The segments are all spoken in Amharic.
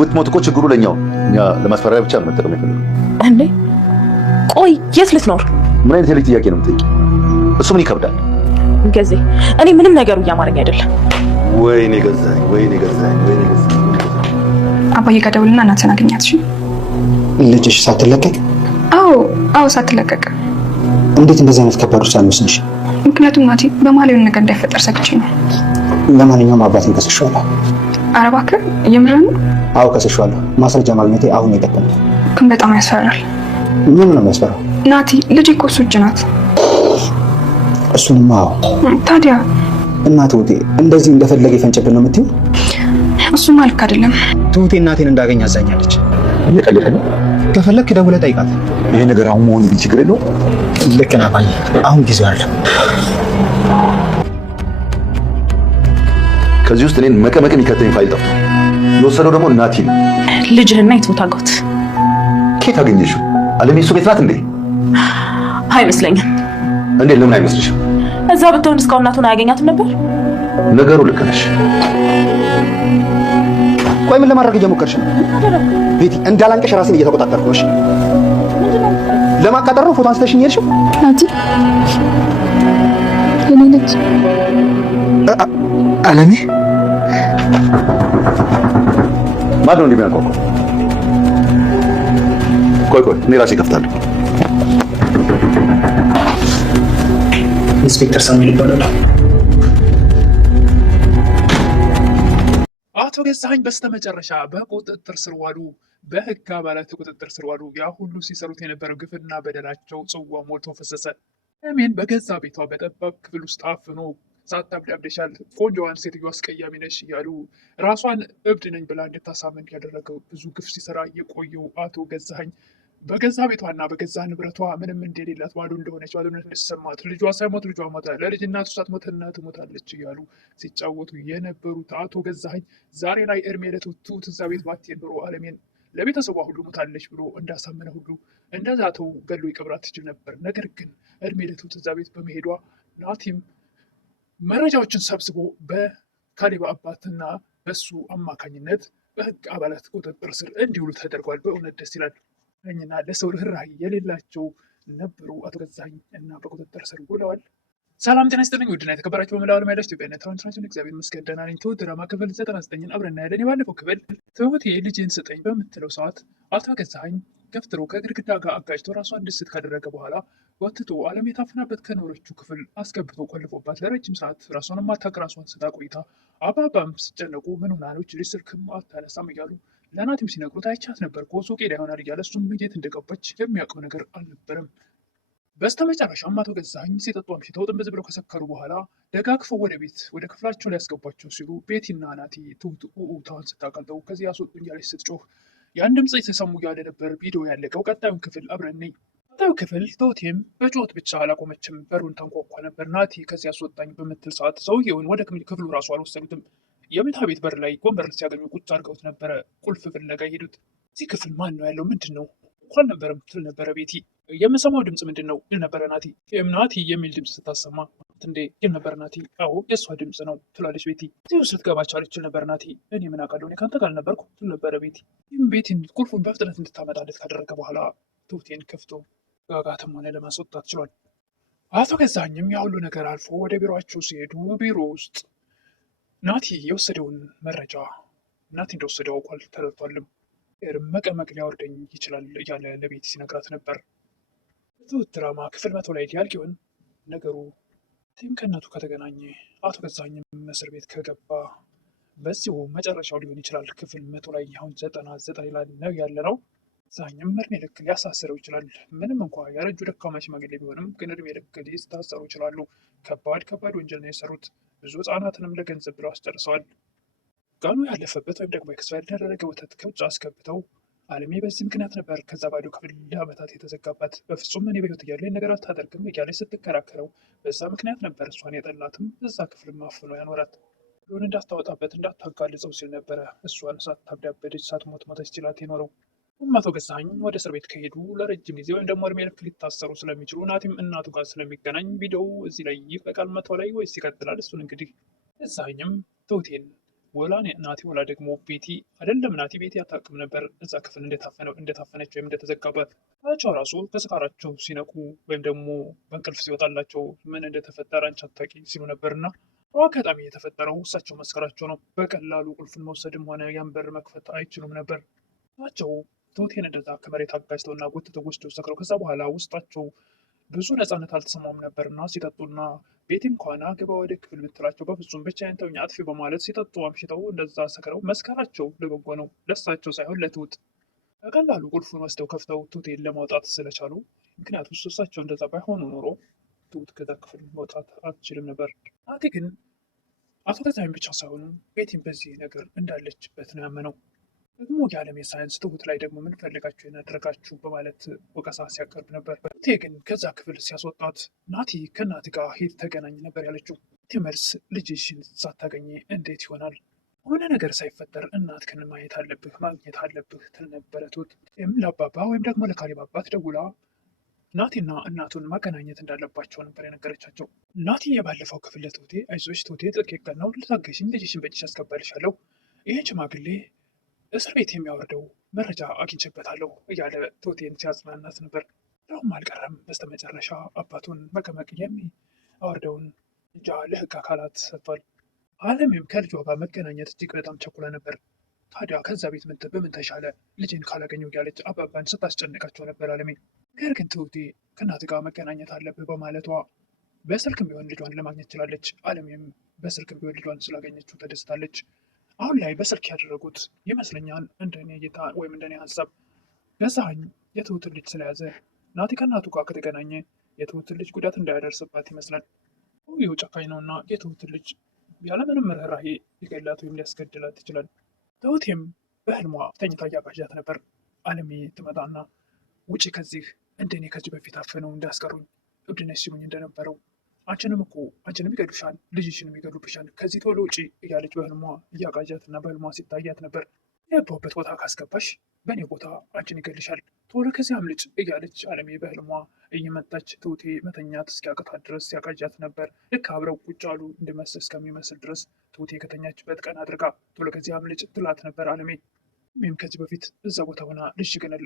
ብትሞት እኮ ችግሩ ለኛው እኛ ለማስፈራሪያ ብቻ ነው መጠቀም የፈለገው እንዴ። ቆይ የት ልትኖር? ምን አይነት የልጅ ጥያቄ ነው የምትጠይቂው? እሱ ምን ይከብዳል? ገዜ እኔ ምንም ነገሩ እያማረኝ አይደለም። ወይኔ ገዛኝ፣ ወይኔ ገዛኝ፣ ወይኔ ገዛኝ። አባዬ ጋር ደውልና እናትህን አገኛት። እሺ ልጅሽ ሳትለቀቅ? አዎ ሳትለቀቅ። እንዴት እንደዚህ አይነት ከባድ ውሳኔ ወሰንሽ? ምክንያቱም ናቲ በመሀል የሆነ ነገር እንዳይፈጠር ሰግቼ ነው። ለማንኛውም አባቴን ከስሼዋለሁ። ኧረ እባክህ የምርህን ነው? አዎ ከስሼዋለሁ። ማስረጃ ማግኘቴ አሁን የጠቀመኝ። ግን በጣም ያስፈራል። ምን ነው የሚያስፈራው? ናቲ ልጅ እኮ እሱ እጅ ናት። እሱንማ አዎ። ታዲያ እና ትሁቴ እንደዚህ እንደፈለገ ይፈንጭብን ነው የምትይው? እሱማ ልክ አይደለም። ትሁቴ እናቴን እንዳገኝ አዛኛለች። እየቀለድክ ነው? ከፈለክ ደውለህ ጠይቃት። ይሄ ነገር አሁን መሆኑ ችግር የለውም። ልክ ነህ አባዬ፣ አሁን ጊዜው አይደለም። ከዚህ ውስጥ እኔን መቀመቅ የሚከተኝ ፋይል ጠፍቶ የወሰደው ደግሞ ናቲ ነው። ልጅህና የትሞት አጎት ኬት አገኘሽው? አለሜ እሱ ቤት ናት እንዴ? አይመስለኝም። እንዴ ለምን አይመስልሽም? እዛ ብትሆን እስካሁን እናቱን አያገኛትም ነበር። ነገሩ ልክ ነሽ። ቆይ ምን ለማድረግ እየሞከርሽ ነው? ቤቲ እንዳላንቀሽ ራሴን እየተቆጣጠርኩ ነው። እሺ ለማቃጠር ነው ፎቶ አንስተሽኝ ሄድሽው? ናቲ የኔ ልጅ አለሜ ማነው እንደሚያውቀው? ቆይ እኔ ራሴ እከፍታለሁ። ኢንስፔክተር ሳሙኤል ይባላል። አቶ ገዛኸኝ በስተመጨረሻ በቁጥጥር ስር ዋሉ። በህግ አባላት ቁጥጥር ስር ዋሉ። ያ ሁሉ ሲሰሩት የነበረው ግፍና በደላቸው ጽዋ ሞልቶ ፈሰሰ። እሜን በገዛ ቤቷ በጠባብ ክፍል ውስጥ አፍኖ ሳታብዳብደሻል፣ ቆንጆዋን ሴትዮ አስቀያሚ ነሽ እያሉ ራሷን እብድ ነኝ ብላ እንድታሳመን ያደረገው ብዙ ግፍ ሲሰራ የቆየው አቶ ገዛኸኝ በገዛ ቤቷና በገዛ ንብረቷ ምንም እንደሌላት ባዶ እንደሆነች ባዶነት እንደተሰማት ልጇ ሳይሞት ልጇ ሞተ፣ ለልጅ እናቱ ሳትሞት እናቱ ሞታለች እያሉ ሲጫወቱ የነበሩት አቶ ገዛኸኝ ዛሬ ላይ እድሜ ለትሁት እዛ ቤት ባትሄድ ኖሮ አለሜን ለቤተሰቧ ሁሉ ሞታለች ብሎ እንዳሳመነ ሁሉ እንደዛ ተው ገሎ ይቀብራት ትችል ነበር። ነገር ግን እድሜ ለትሁት እዛ ቤት በመሄዷ ናቲም መረጃዎችን ሰብስቦ በካሌብ አባትና በሱ አማካኝነት በህግ አባላት ቁጥጥር ስር እንዲውሉ ተደርጓል። በእውነት ደስ ይላል። እኝና ለሰው ርኅራኄ የሌላቸው ነበሩ አቶ ገዛኸኝ እና በቁጥጥር ስር ውለዋል። ሰላም ጤና ይስጥልኝ ውድና የተከበራችሁ በመላው ዓለም ያላችሁ ኢትዮጵያውያን ትራንስናችን እግዚአብሔር ይመስገን ደህና ነኝ። ትሁት ድራማ ክፍል 99ን አብረን እናያለን። የባለፈው ክፍል ትሁቴ ልጅህን ስጠኝ በምትለው ሰዓት አቶ ገዛኸኝ ገፍትሮ ከግድግዳ ጋር አጋጭቶ ራሷን እንድትስት ካደረገ በኋላ ወትቶ ዓለም የታፈናበት ከኖረችው ክፍል አስገብቶ ቆልፎባት ለረጅም ሰዓት ራሷን ማታቅ ራሷን ስታ ቆይታ አባባም ሲጨነቁ ምን ሆና ነው ልጅ ስልክም አታነሳም እያሉ ለናቲም ሲነግሩት አይቻት ነበር ከወሶ ቄዳ ይሆናል እያለ እሱም የት እንደገባች የሚያውቀው ነገር አልነበረም። በስተመጨረሻም አቶ ገዛኸኝ ሲጠጡ አምሽተው ጥንብዝ ብለው ከሰከሩ በኋላ ደጋግፈው ወደ ቤት ወደ ክፍላቸው ሊያስገባቸው ሲሉ ቤቲና ናቲ ትሁት ኡኡታዋን ስታቀልጠው ከዚህ ያስወጡኝ ያለች ስትጮህ ያን ድምፅ የተሰሙ ያለ ነበር ቪዲዮ ያለቀው። ቀጣዩን ክፍል አብረን ነኝ። ቀጣዩ ክፍል ትሁቴም በጩኸት ብቻ አላቆመችም። በሩን ተንኳኳ ነበር። ናቲ ከዚህ ያስወጣኝ በምትል ሰዓት ሰውየውን ወደ ክፍሉ ራሱ አልወሰዱትም። የመኝታ ቤት በር ላይ ወንበር ሲያገኙ ቁጭ አድርገውት ነበረ። ቁልፍ ፍለጋ ሄዱት። እዚህ ክፍል ማን ነው ያለው? ምንድን ነው እኮ አልነበረም ትል ነበረ ቤቲ። የምሰማው ድምፅ ምንድን ነው ይል ነበረ ናቲ። ናቲ የሚል ድምፅ ስታሰማ እንዴ ይል ነበር ናቲ። አዎ የእሷ ድምፅ ነው ትላለች ቤቲ። እዚሁ ስትገባ ቻለች ይል ነበር ናቲ። እኔ ምን አውቃለሁ እኔ ከአንተ ጋር አልነበርኩ ትል ነበረ ቤቲ። ይህም ቤቲን ቁልፉን በፍጥነት እንድታመጣለት ካደረገ በኋላ ትሁቴን ከፍቶ ጋጋትም ሆነ ለማስወጣት ችሏል። አቶ ገዛኸኝም ያሁሉ ነገር አልፎ ወደ ቢሮቸው ሲሄዱ ቢሮ ውስጥ ናቲ የወሰደውን መረጃ ናቲ እንደወሰደው አውቋል፣ ተረድቷልም። መቀመቅ ሊያወርደኝ ይችላል እያለ ለቤቲ ሲነግራት ነበር። ትሁት ድራማ ክፍል 100 ላይ ሊያልቅ ይሆን ነገሩ? ቲም ከእናቱ ከተገናኘ አቶ ገዛኸኝም እስር ቤት ከገባ በዚሁ መጨረሻው ሊሆን ይችላል። ክፍል 100 ላይ አሁን 99 ላይ ነው ያለ ነው። ገዛኸኝም እድሜ ልክ ሊያሳስረው ይችላል። ምንም እንኳ ያረጁ ደካማ ሽማግሌ ቢሆንም ግን እድሜ ልክ ሊታሰሩ ይችላሉ። ከባድ ወንጀል ነው የሰሩት። ብዙ ህጻናትንም ለገንዘብ ብለው አስጨርሰዋል። ቀኑ ያለፈበት ወይም ደግሞ ኤክስፓየር ያልተደረገ ወተት ከውጭ አስገብተው አለሜ በዚህ ምክንያት ነበር ከዛ ባዶ ክፍል ለዓመታት የተዘጋባት። በፍጹም እኔ በህይወት እያለሁ ይህን ነገር አታደርግም እያለች ስትከራከረው በዛ ምክንያት ነበር እሷን የጠላትም እዛ ክፍል ማፍኖ ያኖራት። ሁሉን እንዳታወጣበት እንዳታጋልጸው ሲል ነበረ እሷን ሳታብዳበደች ሳትሞት ሞተች ሲላት የኖረው። አቶ ገዛኸኝ ወደ እስር ቤት ከሄዱ ለረጅም ጊዜ ወይም ደግሞ እድሜ ልክ ሊታሰሩ ስለሚችሉ ናቲም እናቱ ጋር ስለሚገናኝ ቪዲዮው እዚህ ላይ ይበቃል 100 ላይ ወይስ ይቀጥላል? እሱን እንግዲህ ገዛኸኝም ትሁቴን ወላኔ ናቲ ወላ ደግሞ ቤቲ አይደለም ናቲ ቤቲ አታውቅም ነበር እዛ ክፍል እንደታፈነች ወይም እንደተዘጋባት። እሳቸው ራሱ ከስካራቸው ሲነቁ ወይም ደግሞ በእንቅልፍ ሲወጣላቸው ምን እንደተፈጠረ አንቺ አታውቂ ሲሉ ነበርና አጋጣሚ የተፈጠረው እሳቸው መስከራቸው ነው። በቀላሉ ቁልፍን መውሰድም ሆነ ያን በር መክፈት አይችሉም ነበር። እሳቸው ትሁቴን እንደዛ ከመሬት አጋጅተውና ጎትተው ወስደው ሰክረው ከዛ በኋላ ውስጣቸው ብዙ ነፃነት አልተሰማም ነበርና ሲጠጡና ቤቲም ከሆነ ግባ ወደ ክፍል ብትላቸው በፍጹም ብቻዬን ተውኝ አጥፊ በማለት ሲጠጡ አምሽተው እንደዛ ሰክረው መስከራቸው ለበጎ ነው፣ ለእሳቸው ሳይሆን ለትሁት። በቀላሉ ቁልፉን ወስደው ከፍተው ትሁቴን ለማውጣት ስለቻሉ፣ ምክንያቱም እሳቸው እንደዛ ባይሆኑ ኖሮ ትሁት ከዛ ክፍል መውጣት አትችልም ነበር። ናቲ ግን አቶ ገዛኸኝ ብቻ ሳይሆኑ ቤቲም በዚህ ነገር እንዳለችበት ነው ያመነው። ደግሞ የዓለም የሳይንስ ትሁት ላይ ደግሞ ምን ፈልጋችሁ ያደረጋችሁ በማለት ወቀሳ ሲያቀርብ ነበር። ትሁቴ ግን ከዛ ክፍል ሲያስወጣት ናቲ ከእናት ጋር ሂድ ተገናኝ ነበር ያለችው። መልስ ልጅሽን ሳታገኝ እንዴት ይሆናል? ሆነ ነገር ሳይፈጠር እናትህን ማየት አለብህ ማግኘት አለብህ ትል ነበረ ትሁት። ለአባባ ወይም ደግሞ ለካሌብ አባት ደውላ ናቲና እናቱን ማገናኘት እንዳለባቸው ነበር የነገረቻቸው። ናቲ የባለፈው ክፍል ለትሁቴ አይዞሽ ትሁቴ ጥቂት ቀን ነው ልታገሽኝ፣ ልጅሽን በእጅሽ አስገባልሻለሁ፣ ይህን ሽማግሌ እስር ቤት የሚያወርደው መረጃ አግኝቼበታለሁ እያለ ትሁቴን ሲያጽናናት ነበር። ያውም አልቀረም በስተመጨረሻ አባቱን መቀመቅ የሚያወርደውን እንጃ ለህግ አካላት ሰጥቷል። አለምም ከልጇ ጋር መገናኘት እጅግ በጣም ቸኩላ ነበር። ታዲያ ከዛ ቤት በምን ተሻለ ልጅን ካላገኘው እያለች አባባን ስታስጨንቃቸው ነበር አለሜ። ነገር ግን ትሁቴ ከእናት ጋር መገናኘት አለብህ በማለቷ በስልክም ቢሆን ልጇን ለማግኘት ችላለች። አለሜም በስልክም ቢሆን ልጇን ስላገኘችው ተደስታለች። አሁን ላይ በስልክ ያደረጉት ይመስለኛል እንደኔ እይታ ወይም እንደኔ ሀሳብ ገዛኸኝ የትሁትን ልጅ ስለያዘ ናቲ ከእናቱ ጋር ከተገናኘ የትሁትን ልጅ ጉዳት እንዳያደርስባት ይመስላል። ይኸው ጨካኝ ነውና የትሁትን ልጅ ያለምንም ርኅራኄ ሊገላት ወይም ሊያስገድላት ይችላል። ትሁቴም በህልሟ ተኝታ እያቃዣት ነበር። አለሜ ትመጣና ውጪ ከዚህ እንደኔ ከዚህ በፊት አፈነው እንዳያስቀሩኝ እብድ ነሽ ሲሉኝ እንደነበረው አንቺንም ይገዱሻል፣ ልጅሽንም ይገዱብሻል፣ ከዚህ ቶሎ ውጪ እያለች በህልሟ እያቃዣትና በህልሟ ሲታያት ነበር። የገባሁበት ቦታ ካስገባሽ በእኔ ቦታ አንቺን ይገልሻል፣ ቶሎ ከዚህ አምልጭ እያለች አለሜ በህልሟ እየመጣች ትሁቴ መተኛት እስኪያቅታት ድረስ ሲያቃዣት ነበር። ልክ አብረው ቁጭ አሉ እንዲመስል እስከሚመስል ድረስ ትሁቴ ከተኛችበት ቀን አድርጋ ቶሎ ከዚህ አምልጭ ትላት ነበር አለሜ። ይህም ከዚህ በፊት እዛ ቦታ ሆና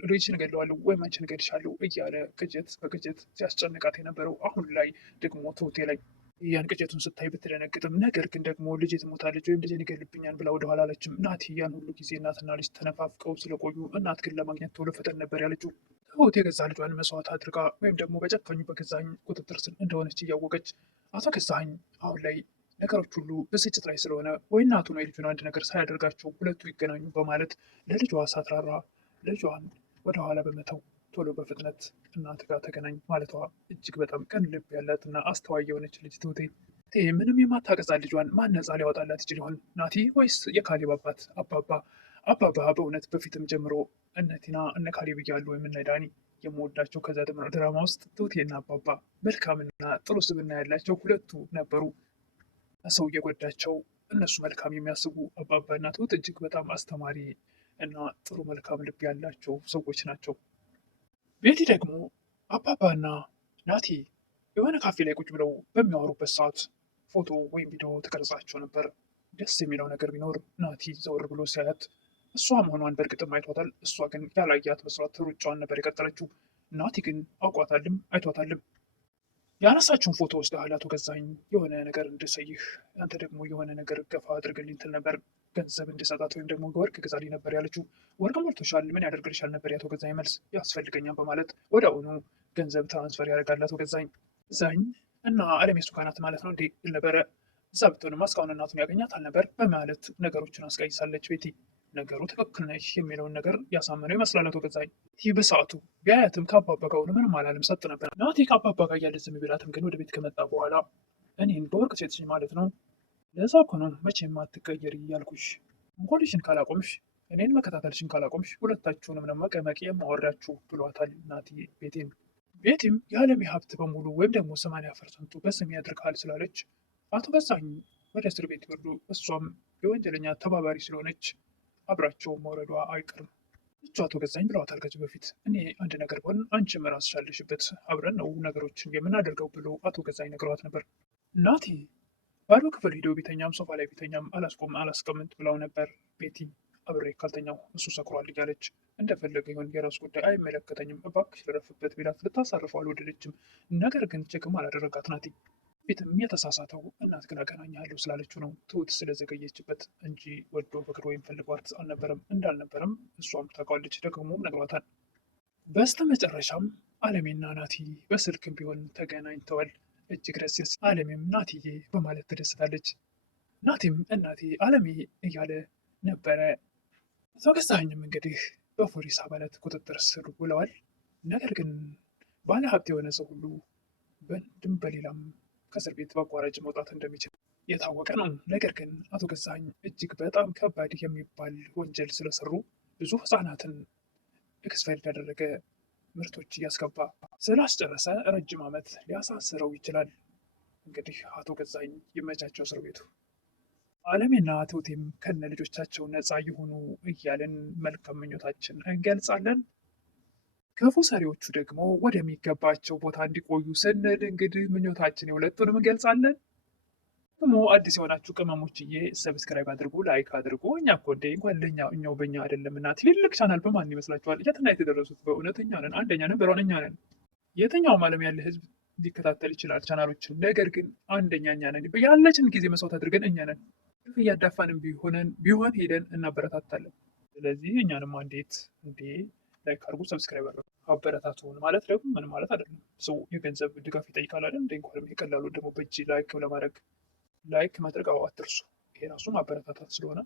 ልጅሽን እገለዋለሁ ወይም አንቺን እገልሻለሁ እያለ ቅጀት በቅጀት ሲያስጨንቃት የነበረው አሁን ላይ ደግሞ ትሁቴ ላይ ያን ቅጀቱን ስታይ ብትደነግጥም፣ ነገር ግን ደግሞ ልጄ ትሞታለች ወይም ልጄን ይገልብኛል ብላ ወደኋላ አለችም። ናቲ ያን ሁሉ ጊዜ እናትና ልጅ ተነፋፍቀው ስለቆዩ እናት ግን ለማግኘት ቶሎ ፈጠን ነበር ያለችው። ትሁት የገዛ ልጇን መስዋዕት አድርጋ ወይም ደግሞ በጨካኙ በገዛኸኝ ቁጥጥር ስር እንደሆነች እያወቀች አቶ ገዛኸኝ አሁን ላይ ነገሮች ሁሉ ብስጭት ላይ ስለሆነ ወይ እናቱን ወይ ልጁን አንድ ነገር ሳያደርጋቸው ሁለቱ ይገናኙ በማለት ለልጇ ሳትራራ ልጇን ወደኋላ በመተው ቶሎ በፍጥነት እናት ጋር ተገናኝ ማለቷ እጅግ በጣም ቅን ልብ ያላት እና አስተዋይ የሆነች ልጅ ትሁቴ ምንም የማታቀዛ ልጇን ማን ነፃ ሊያወጣላት ይችል ይሆን? ናቲ ወይስ የካሌብ አባት አባባ? በእውነት በፊትም ጀምሮ እነ ቲና እነ ካሌብ እያሉ ወይም እነ ዳኒ የምወዳቸው ከዛ ድራማ ውስጥ ትሁቴና አባባ መልካምና ጥሩ ስብዕና ያላቸው ሁለቱ ነበሩ። ሰው እየጎዳቸው እነሱ መልካም የሚያስቡ አባባና ትሁት እጅግ በጣም አስተማሪ እና ጥሩ መልካም ልብ ያላቸው ሰዎች ናቸው። ቤቲ ደግሞ አባባና ናቲ የሆነ ካፌ ላይ ቁጭ ብለው በሚያወሩበት ሰዓት ፎቶ ወይም ቪዲዮ ተቀርጻቸው ነበር። ደስ የሚለው ነገር ቢኖር ናቲ ዘወር ብሎ ሲያያት እሷ መሆኗን በእርግጥም አይቷታል። እሷ ግን ያላያት መስሏት ሩጫዋን ነበር የቀጠለችው። ናቲ ግን አውቋታልም አይቷታልም። ያነሳችውን ፎቶ ወስደሃል አቶ ገዛኸኝ የሆነ ነገር እንድሰይህ አንተ ደግሞ የሆነ ነገር ገፋ አድርግልኝ ትል ነበር። ገንዘብ እንድሰጣት ወይም ደግሞ ወርቅ ግዛልኝ ነበር ያለችው። ወርቅ ሞልቶሻል ምን ያደርግልሻል ነበር የአቶ ገዛኸኝ መልስ። ያስፈልገኛል በማለት ወደ አሁኑ ገንዘብ ትራንስፈር ያደርጋል አቶ ገዛኸኝ። እና አለም የሱ ጋር ናት ማለት ነው እንዴ ይል ነበረ። እዛ ብትሆንማ እስካሁን እናቱን ያገኛት አልነበር በማለት ነገሮችን አስቀይሳለች ቤቲ። ነገሩ ትክክል ነሽ የሚለውን ነገር ያሳመነው ይመስላል አቶ ገዛኸኝ። ይህ በሰዓቱ ቢያያትም ከአባባ ጋር ሆነ ምንም አላለም፣ ጸጥ ነበር። ናቲ ከአባባ ጋር እያለ ዝም ቢላትም ግን ወደ ቤት ከመጣ በኋላ እኔን በወርቅ ሴትሽኝ ማለት ነው፣ ለዛ እኮ ነው መቼም አትቀየሪ እያልኩሽ፣ እንኮልሽን ካላቆምሽ እኔን መከታተልሽን ካላቆምሽ ሁለታችሁንም ነው መቀመቅ የማወራችሁ ብሏታል ናቲ ቤቴን። ቤቲም የዓለም ሀብት በሙሉ ወይም ደግሞ 80% በስሜ ያድርግሃል ስላለች አቶ ገዛኸኝ ወደ እስር ቤት ይወርዱ፣ እሷም የወንጀለኛ ተባባሪ ስለሆነች አብራቸው መውረዷ አይቀርም። እሱ አቶ ገዛኸኝ ብለዋታል ከዚህ በፊት እኔ አንድ ነገር ሆን አንቺም ራስሽ ያለሽበት አብረን ነው ነገሮችን የምናደርገው ብሎ አቶ ገዛኸኝ ነግረዋት ነበር። ናቲ ባዶ ክፍል ሄዶ ቢተኛም ሶፋ ላይ ቢተኛም አላስቀምጥ ብላው ነበር ቤቲ። አብሬ ካልተኛው እሱ ሰክሯል እያለች እንደፈለገ ይሆን የራሱ ጉዳይ አይመለከተኝም፣ እባክሽ ልረፍበት ቢላት ልታሳርፈው አልወደደችም። ነገር ግን ቼክም አላደረጋት ናቲ። ፊትም የተሳሳተው እናት ግን አገናኛለሁ ስላለችው ነው ትሁት ስለዘገየችበት እንጂ ወዶ በግድ ወይም ፈልጓት አልነበረም። እንዳልነበረም እሷም ታውቃለች፣ ደግሞም ነግሯታል። በስተ መጨረሻም አለሜና ናቲ በስልክም ቢሆን ተገናኝተዋል። እጅግ ደስ ይላል። አለሜም ናቲዬ በማለት ትደስታለች። ናቲም እናቴ አለሜ እያለ ነበረ። አቶ ገዛኸኝም እንግዲህ በፖሊስ አባላት ቁጥጥር ስር ውለዋል። ነገር ግን ባለ ሀብት የሆነ ሰው ሁሉ በአንድም በሌላም ከእስር ቤት በአቋራጭ መውጣት እንደሚችል የታወቀ ነው። ነገር ግን አቶ ገዛኸኝ እጅግ በጣም ከባድ የሚባል ወንጀል ስለሰሩ ብዙ ህጻናትን ኤክስፓየርድ ያደረገ ምርቶች እያስገባ ስላስጨረሰ ረጅም ዓመት ሊያሳስረው ይችላል። እንግዲህ አቶ ገዛኸኝ ይመቻቸው እስር ቤቱ። አለሜና ትሁቴም ከነ ልጆቻቸው ነፃ የሆኑ እያለን መልካም ምኞታችን እንገልጻለን። ክፉ ሰሪዎቹ ደግሞ ወደሚገባቸው ቦታ እንዲቆዩ ስንል እንግዲህ ምኞታችን የሁለቱንም እንገልጻለን። ደግሞ አዲስ የሆናችሁ ቅመሞችዬ ሰብስክራይብ አድርጉ፣ ላይክ አድርጉ። እኛ እኮ እንደ እንኳን ለእኛ እኛው በእኛ አይደለም እና ትልልቅ ቻናል በማን ይመስላችኋል? የትና የተደረሱት በእውነተኛ ነን፣ አንደኛ ነን፣ በሮነኛ ነን። የትኛውም ዓለም ያለ ህዝብ ሊከታተል ይችላል ቻናሎችን፣ ነገር ግን አንደኛ እኛ ነን። ያለችን ጊዜ መስዋዕት አድርገን እኛ ነን እያዳፋንም ቢሆን ሄደን እናበረታታለን። ስለዚህ እኛንም እንዴ ላይክ አድርጉ፣ ሰብስክራይብ አድርጉ፣ አበረታቱን። ማለት ደግሞ ምን ማለት አይደለም፣ ሰው የገንዘብ ድጋፍ ይጠይቃል አይደል? እንደ እንኳን የቀላሉ ደግሞ በእጅ ላይክ ለማድረግ ላይክ ማድረግ አትርሱ። ይሄ ራሱ ማበረታታት ስለሆነ